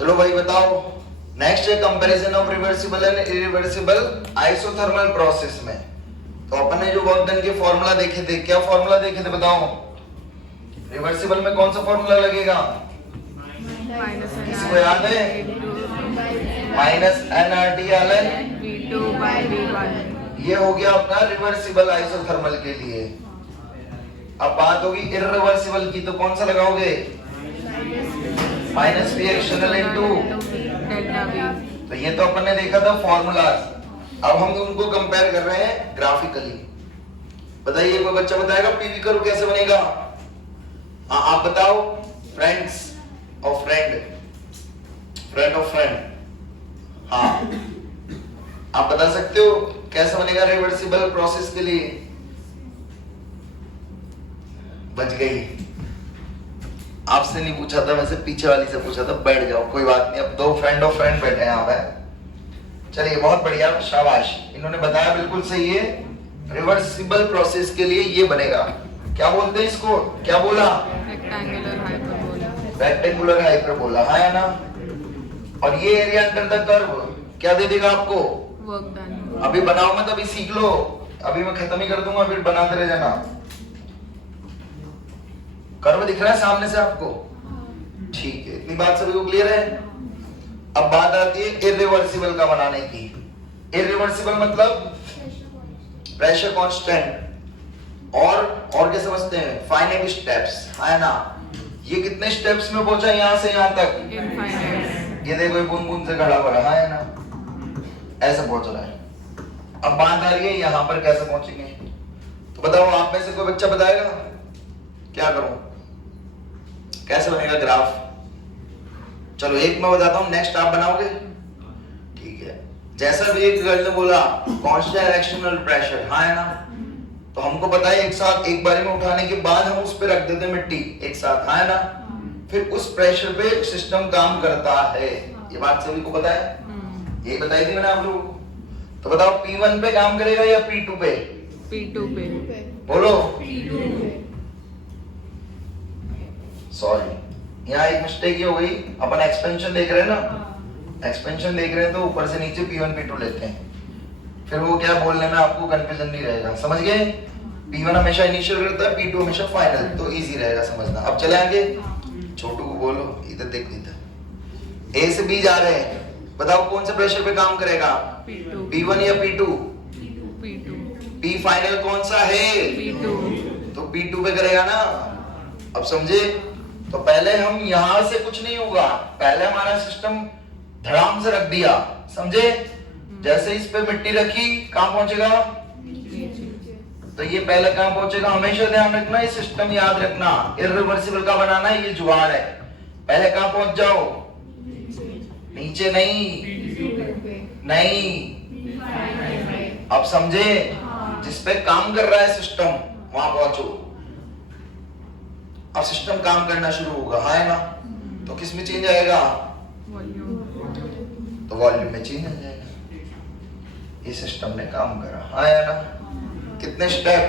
चलो भाई बताओ, नेक्स्ट है comparison of reversible and irreversible isothermal process में। तो अपन ने जो वर्क डन के फॉर्मूला देखे थे, क्या फॉर्मूला देखे थे बताओ? रिवर्सिबल में कौन सा फॉर्मूला लगेगा? किसी को याद है? Minus NRT V2/V1। ये हो गया अपना रिवर्सिबल आइसोथर्मल के लिए। अब बात होगी इरिवर्सिबल की, तो कौन सा लगाओगे? Minus V external into delta V। तो ये तो अपन ने देखा था फॉर्मूलाज, अब हम उनको कंपेयर कर रहे हैं ग्राफिकली। बताइए, कोई बच्चा बताएगा पीवी कर्व कैसे बनेगा? हाँ आप बताओ। Friends of friend, friend of friend, हाँ आप बता सकते हो कैसे बनेगा रिवर्सिबल प्रोसेस के लिए? बच गई। आपसे नहीं पूछा था, वैसे पीछे वाली से पूछा था। बैठ जाओ, कोई बात नहीं। अब दो फ्रेंड ऑफ फ्रेंड बैठे हैं यहाँ पे। चलिए बहुत बढ़िया, शाबाश, इन्होंने बताया बिल्कुल सही है। रिवर्सिबल प्रोसेस के लिए ये बनेगा, क्या बोलते हैं इसको? क्या बोला? Rectangular hyperbola. रेक्टेंगुलर हाइपरबोला, हाँ या ना? और ये एरिया अंडर द कर्व क्या दे देगा आपको? Work done. अभी बनाओ मत, अभी सीख लो, अभी मैं खत्म ही कर दूंगा, फिर बनाते रह जाना। कर्व दिख रहा है सामने से आपको? ठीक है, इतनी बात सभी को क्लियर है? अब बात आती है इरिवर्सिबल का बनाने की। इरिवर्सिबल मतलब प्रेशर कांस्टेंट, और क्या समझते हैं? फाइनाइट स्टेप्स, है ना? ये कितने स्टेप्स में पहुंचा यहां से यहां तक? इनफाइनाइट। ये देखो बूंद बूंद से खड़ा हो रहा है ना, ऐसे पहुंच रहा है। अब बात आ रही है यहां पर कैसे पहुंचेंगे। तो बताओ, आप में से कोई बच्चा बताएगा? क्या करूं, कैसे बनेगा ग्राफ? चलो एक मैं बताता हूं, नेक्स्ट आप बनाओगे, ठीक है? जैसा भी एक गर्ल ने बोला कांस्टेंट एक्सटर्नल प्रेशर, हाँ है ना? तो हमको पता है एक साथ एक बारी में उठाने के बाद हम उस पर रख देते हैं मिट्टी एक साथ, हाँ है ना? फिर उस प्रेशर पे सिस्टम काम करता है। ये बात सभी को पता है? यही बताई थी मैंने आप लोगों को। तो बताओ P1 पे काम करेगा या P2 पे? P2 पे। बोलो। P2 पे। सॉरी, यहाँ एक मिस्टेक ही हो गई। अपन एक्सपेंशन देख रहे हैं ना, एक्सपेंशन देख रहे हैं तो ऊपर से नीचे P1 P2 लेते हैं, फिर वो क्या बोलने में आपको कंफ्यूजन नहीं रहेगा। समझ गए? P1 हमेशा इनिशियल रहता है, P2 हमेशा फाइनल, तो इजी रहेगा समझना। अब चले आगे, छोटू को बोलो इधर देख, इधर A से B जा रहे हैं, बताओ कौन से प्रेशर पे काम करेगा? P2। P1 या P2? P2। P फाइनल कौन सा है? P2। तो P2 पे करेगा ना। अब समझे? तो पहले हम यहां से कुछ नहीं होगा, पहले हमारा सिस्टम धड़ाम से रख दिया, समझे? जैसे इस पे मिट्टी रखी, कहां पहुंचेगा? तो ये पहले कहां पहुंचेगा? हमेशा ध्यान रखना, ये सिस्टम याद रखना। इरिवर्सिबल का बनाना है, ये जुगाड़ है। पहले कहां पहुंच जाओ? नीचे नहीं, अब समझे? जिस पे काम कर रहा है सिस्टम वहां पहुंचो। अब सिस्टम काम करना शुरू होगा, हाँ है ना? तो किस में चेंज आएगा? तो वॉल्यूम में चेंज आ जाएगा। ये सिस्टम ने काम करा, हाँ है ना? कितने स्टेप?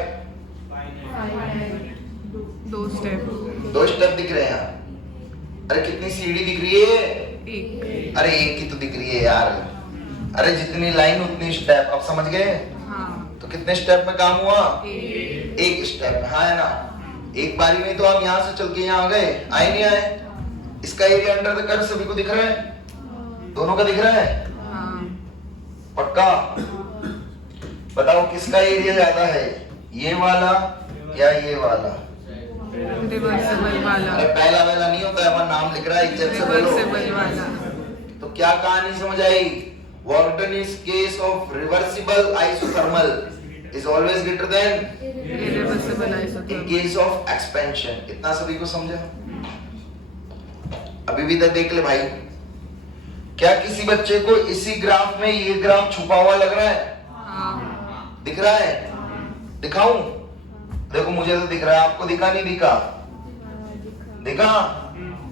2 स्टेप। 2 स्टेप दिख रहे हैं। अरे कितनी सीढ़ी दिख रही है? 1। अरे एक ही तो दिख रही है यार। अरे जितनी लाइन उतनी स्टेप, अब समझ गए? हाँ। तो कितने स्टेप में काम हुआ? 1। एक स्टेप में, हाँ है ना? एक बारी में तो हम यहाँ से चल के यहाँ गए, आए नहीं आए? इसका एरिया अंडर द कर्व सभी को दिख रहा है? दोनों का दिख रहा है? हाँ। पक्का? बताओ किसका एरिया ज्यादा है, ये वाला या ये वाला? रिवर्सिबल वाला। अरे पहला वाला नहीं होता है, वहां नाम लिख रहा है, इज्जत से बोलो। रिवर्सिबल वाला। तो क्या कहानी समझ आई? Work done is case of reversible isothermal is always greater than irreversible in isothermal. case of expansion। इतना सभी को समझा? अभी भी इधर देख ले भाई, क्या किसी बच्चे को इसी ग्राफ में ये ग्राफ छुपा हुआ लग रहा है? हाँ। दिख रहा है? दिखाऊं? देखो मुझे तो दिख रहा है, आपको दिखा नहीं दिखा? दिखा?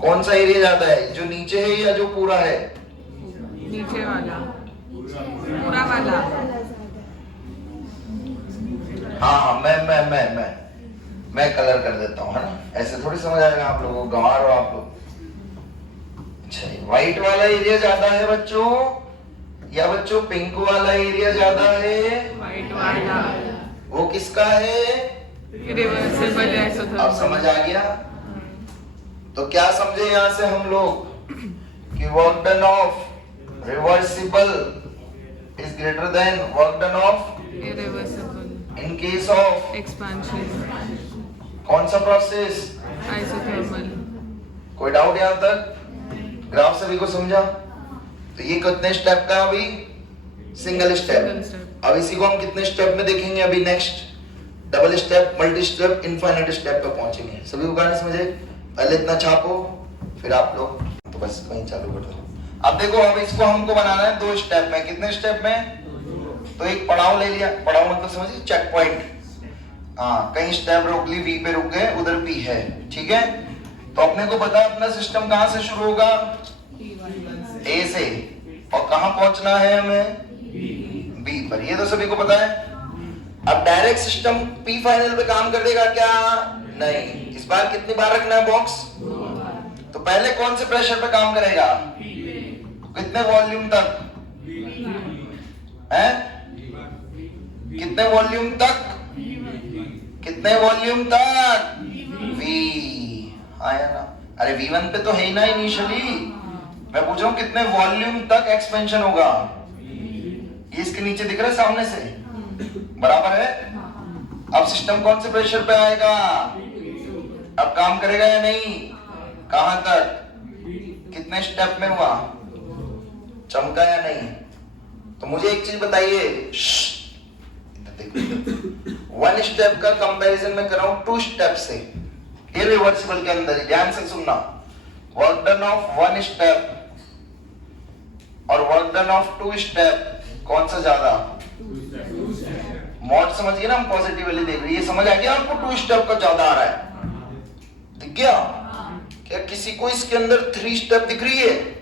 कौन सा एरिया ज्यादा है, जो नीचे है या जो पूरा है? नीचे वाला, पूरा वाला। हाँ मैं कलर कर देता हूँ, है ना? ऐसे थोड़ी समझ आएगा आप लोगों को, गंवार हो आप लोग। अच्छा, व्हाइट वाला एरिया ज्यादा है बच्चों या बच्चों पिंक वाला एरिया ज्यादा है? व्हाइट वाला। वो किसका है? इरिवर्सिबल अब एक्सोथर्मल। समझ आ गया? तो क्या समझे यहां से हम लोग कि work done of reversible is greater than work done of irreversible in case of expansion कौन सा प्रोसेस? आइसोथर्मल। कोई डाउट यहां तक? ग्राफ सभी को समझा? तो ये कितने स्टेप का? अभी सिंगल Single स्टेप। step। अब इसी को हम कितने स्टेप में देखेंगे? अभी next double step, multi step, infinite step पे पहुंचेंगे। सभी को कहानी समझे? पहले इतना छापो, फिर आप लोग तो बस वहीं चालू कर दो। अब देखो, अब इसको हमको बनाना है 2 स्टेप में। कितने स्टेप में? तो एक पड़ाव ले लिया। पड़ाव मतलब समझिए चेक पॉइंट। हाँ, कहीं स्टेप रोक ली, वी पे रुक गए, उधर पी है। ठीक है, तो अपने को पता है अपना सिस्टम कहां से शुरू होगा? ए से। और कहां पहुंचना है हमें? बी पर। ये तो सभी को पता है। अब डायरेक्ट सिस्टम पी फाइनल पे काम कर देगा क्या? नहीं। इस बार कितनी बार रखना है बॉक्स? तो पहले कौन से प्रेशर पे काम करेगा? कितने वॉल्यूम तक है? कितने वॉल्यूम तक? कितने वॉल्यूम तक? वी आया ना? अरे V1 पे तो है ही ना इनिशियली। मैं पूछ रहा हूं कितने वॉल्यूम तक एक्सपेंशन होगा? ये इसके नीचे दिख रहा है सामने से, बराबर है। अब सिस्टम कौन से प्रेशर पे आएगा? अब काम करेगा या नहीं? कहां तक? कितने स्टेप में हुआ? चमका या नहीं? तो मुझे एक चीज बताइए, देखो 1 स्टेप का कंपैरिजन में कर रहा हूं 2 स्टेप से। इरिवर्सिबल के अंदर ध्यान से सुनना। वर्क डन ऑफ 1 स्टेप और वर्क डन ऑफ 2 स्टेप, कौन सा ज्यादा? मॉड समझिए ना, हम पॉजिटिवली देख रहे हैं। ये समझ आ गया आपको? 2 स्टेप का ज्यादा आ रहा है, दिख गया? क्या किसी को इसके अंदर 3 स्टेप दिख रही है?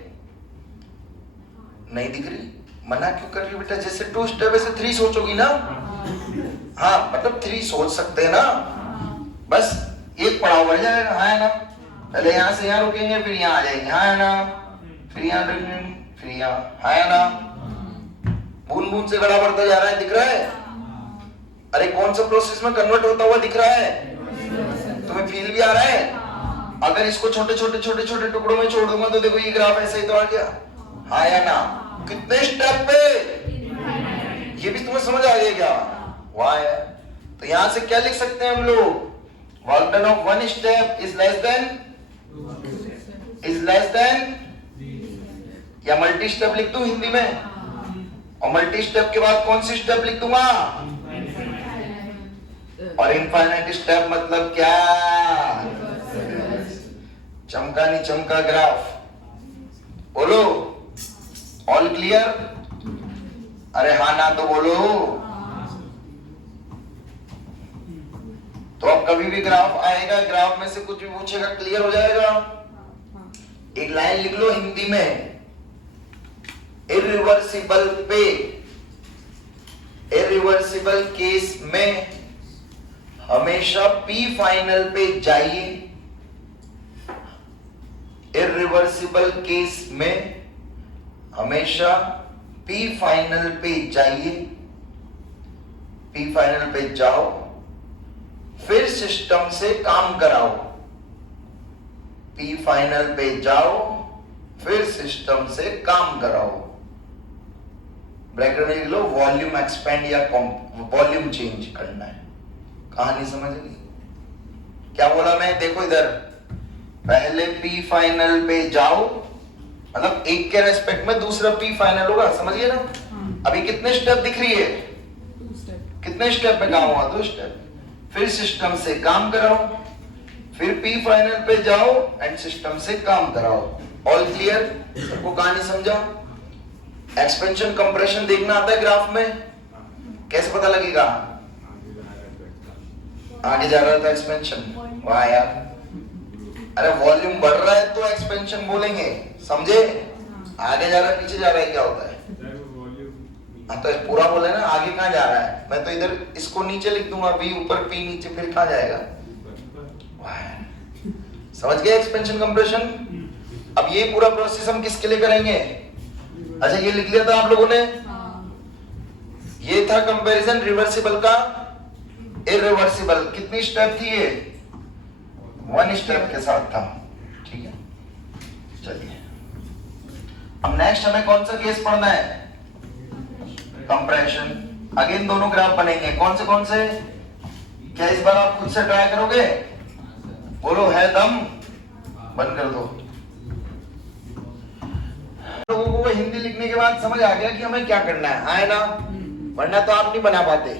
नहीं दिख रही? मना क्यों कर रही हो बेटा? जैसे 2 स्टेप ऐसे 3 सोचोगी ना। हाँ, मतलब 3 सोच सकते हैं ना, बस एक पड़ाव बढ़ जाएगा। हाँ है ना? पहले यहां से यहां रुकेंगे, फिर यहां आ जाएंगे। हाँ है ना? फिर यहां रुकेंगे, फिर यहां। हाँ है ना? बूंद बूंद से गड़ा बढ़ता जा रहा है, दिख रहा है? अरे कौन सा प्रोसेस में कन्वर्ट होता हुआ दिख रहा है? तुम्हें फील भी आ रहा है? अगर इसको छोटे छोटे छोटे छोटे टुकड़ों में छोड़ दूंगा तो देखो ये ग्राफ ऐसे ही तो आ गया। हाँ या ना? कितने स्टेप पे? ये भी तुम्हें समझ आ गया क्या? वाह यार। तो यहां से क्या लिख सकते हैं हम लोग? Work done of 1 step is less than या मल्टी स्टेप लिख दूं हिंदी में? और मल्टी स्टेप के बाद कौन सी स्टेप लिख दूंगा? और इनफाइनाइट स्टेप मतलब क्या? चमका नहीं चमका ग्राफ? बोलो, ऑल क्लियर? अरे हाँ ना तो बोलो। तो अब कभी भी ग्राफ आएगा, ग्राफ में से कुछ भी पूछेगा, क्लियर हो जाएगा। एक लाइन लिख लो हिंदी में, इरिवर्सिबल पे, इरिवर्सिबल केस में हमेशा पी फाइनल पे जाइए। इरिवर्सिबल केस में हमेशा पी फाइनल पे जाइए। पी फाइनल पे जाओ, फिर सिस्टम से काम कराओ। पी फाइनल पे जाओ, फिर सिस्टम से काम कराओ। ब्रैकेट में लिख लो, वॉल्यूम एक्सपेंड या वॉल्यूम चेंज करना है। कहानी समझ गई? क्या बोला मैं? देखो इधर, पहले पी फाइनल पे जाओ, मतलब एक के रेस्पेक्ट में दूसरा पी फाइनल होगा, समझिए ना? अभी कितने स्टेप दिख रही है? कितने स्टेप में काम हुआ? 2 स्टेप। फिर सिस्टम से काम कराओ, फिर पी फाइनल पे जाओ एंड सिस्टम से काम कराओ। All clear? सबको कहानी समझा? एक्सपेंशन कंप्रेशन देखना आता है ग्राफ में? कैसे पता लगेगा? आगे जा रहा था एक्सपेंशन। वाह यार। अरे वॉल्यूम बढ़ रहा है तो एक्सपेंशन बोलेंगे, समझे? आगे जा रहा है पीछे जा रहा है क्या होता है? हाँ तो पूरा बोले ना, आगे कहाँ जा रहा है? मैं तो इधर इसको नीचे लिख दूंगा, वी ऊपर पी नीचे, फिर कहाँ जाएगा? समझ गए एक्सपेंशन कंप्रेशन? अब ये पूरा प्रोसेस हम किसके लिए करेंगे? अच्छा ये लिख लिया था आप लोगों ने, ये था कंपैरिजन रिवर्सिबल का इरिवर्सिबल। कितनी स्टेप थी ये? 1 स्टेप के साथ था, ठीक है। चलिए अब नेक्स्ट हमें कौन सा केस पढ़ना है? कंप्रेशन। अगेन दोनों ग्राफ बनेंगे, कौन से? क्या इस बार आप खुद से ट्राई करोगे? बोलो है दम, बंद कर दो। लोगों को वो हिंदी लिखने के बाद समझ आ गया कि हमें क्या करना है ना, वरना तो आप नहीं बना पाते।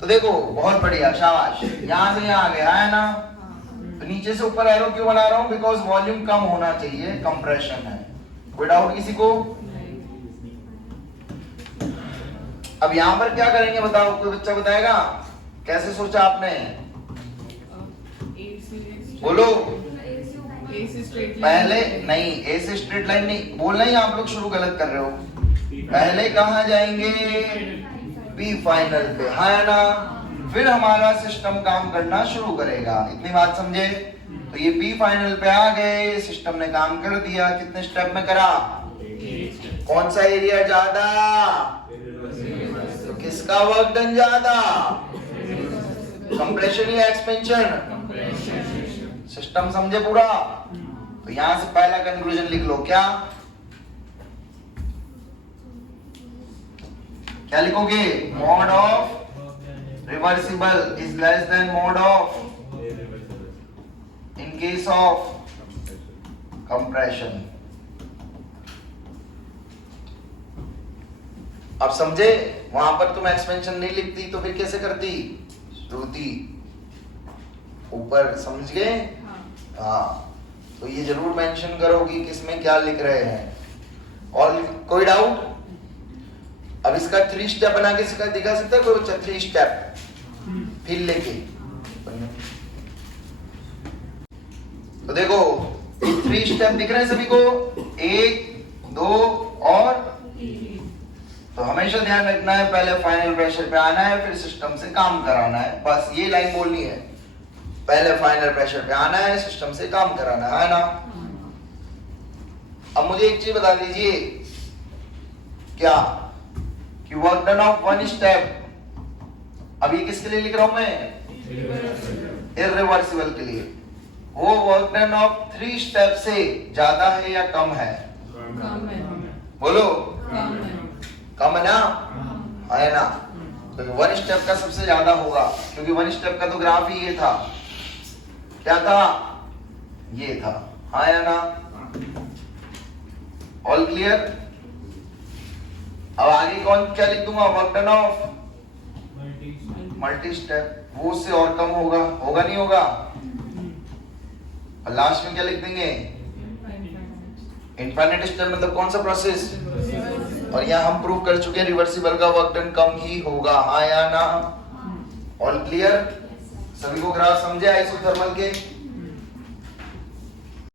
तो देखो बहुत बढ़िया, शाबाश। यहां से यहां आ गया है ना, तो नीचे से ऊपर एरो क्यों बना रहा हूं? बिकॉज वॉल्यूम कम होना चाहिए, कंप्रेशन है। कोई डाउट किसी को? अब यहां पर क्या करेंगे बताओ, कोई बच्चा बताएगा? कैसे सोचा आपने? बोलो। पहले नहीं, ए से स्ट्रेट लाइन नहीं बोलना ही, आप लोग शुरू गलत कर रहे हो। पहले कहां जाएंगे? बी फाइनल पे, है ना। फिर हमारा सिस्टम काम करना शुरू करेगा। इतनी बात समझे? तो ये बी फाइनल पे आ गए, सिस्टम ने काम कर दिया। कितने स्टेप में करा? कौन सा एरिया ज्यादा? तो किसका वर्क डन ज्यादा? कंप्रेशन या एक्सपेंशन? सिस्टम समझे पूरा? तो यहां से पहला कंक्लूजन लिख लो। क्या लिखोगे? Mode of reversible is less than mode of in case of compression. अब समझे? वहां पर तुम एक्सपेंशन नहीं लिखती तो फिर कैसे करती? श्रुति ऊपर, समझ गए? हाँ, तो ये जरूर मेंशन करो कि किसमें क्या लिख रहे हैं। और कोई डाउट? अब इसका 3 स्टेप बना के दिखा सकता है कोई बच्चा? 3 स्टेप फिर लेके। तो देखो 3 स्टेप दिख रहे हैं सभी को, 1 2 और। तो हमेशा ध्यान रखना है, पहले फाइनल प्रेशर पे आना है, फिर सिस्टम से काम कराना है। बस ये लाइन बोलनी है, पहले फाइनल प्रेशर पे आना है, सिस्टम से काम कराना है ना। अब मुझे एक चीज बता दीजिए, क्या कि वर्क डन ऑफ 1 स्टेप, अब ये किसके लिए लिख रहा हूं मैं? इरिवर्सिबल के लिए। वो वर्क डन ऑफ 3 स्टेप से ज्यादा है या कम है? कम है। बोलो। कम कम है। है ना, है ना। तो 1 स्टेप का सबसे ज्यादा होगा, क्योंकि 1 स्टेप का तो ग्राफ ही ये था। क्या था? ये था, हाँ या ना? All clear? अब आगे क्या लिख दूंगा? Work done of multi step, वो उससे और कम होगा नहीं होगा? और लास्ट में क्या लिख देंगे? इनफाइनाइट स्टेप मतलब कौन सा प्रोसेस? और यहाँ हम प्रूव कर चुके हैं रिवर्सिबल का वर्क डन कम ही होगा, हाँ या ना? All clear? सभी को ग्राफ समझे आइसोथर्मल के?